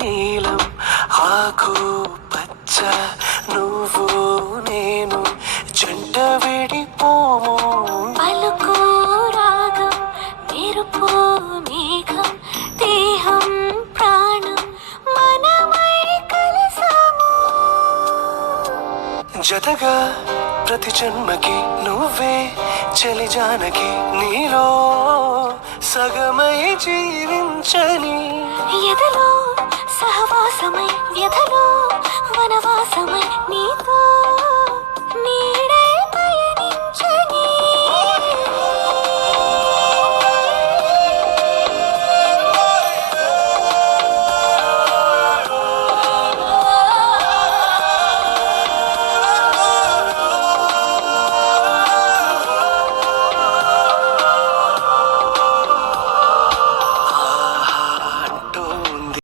నీలం ఆకు పచ్చ నువ్వు నేను జంట విడిపోము పలుకు రాగం మెరుపు మేఘం దేహం ప్రాణం మనమై కలిసాము జతగా ప్రతి జన్మకి నువ్వే చలి జానకి నీలో సగమై జీవించని ఎదలో సహవాసమై వ్యధలో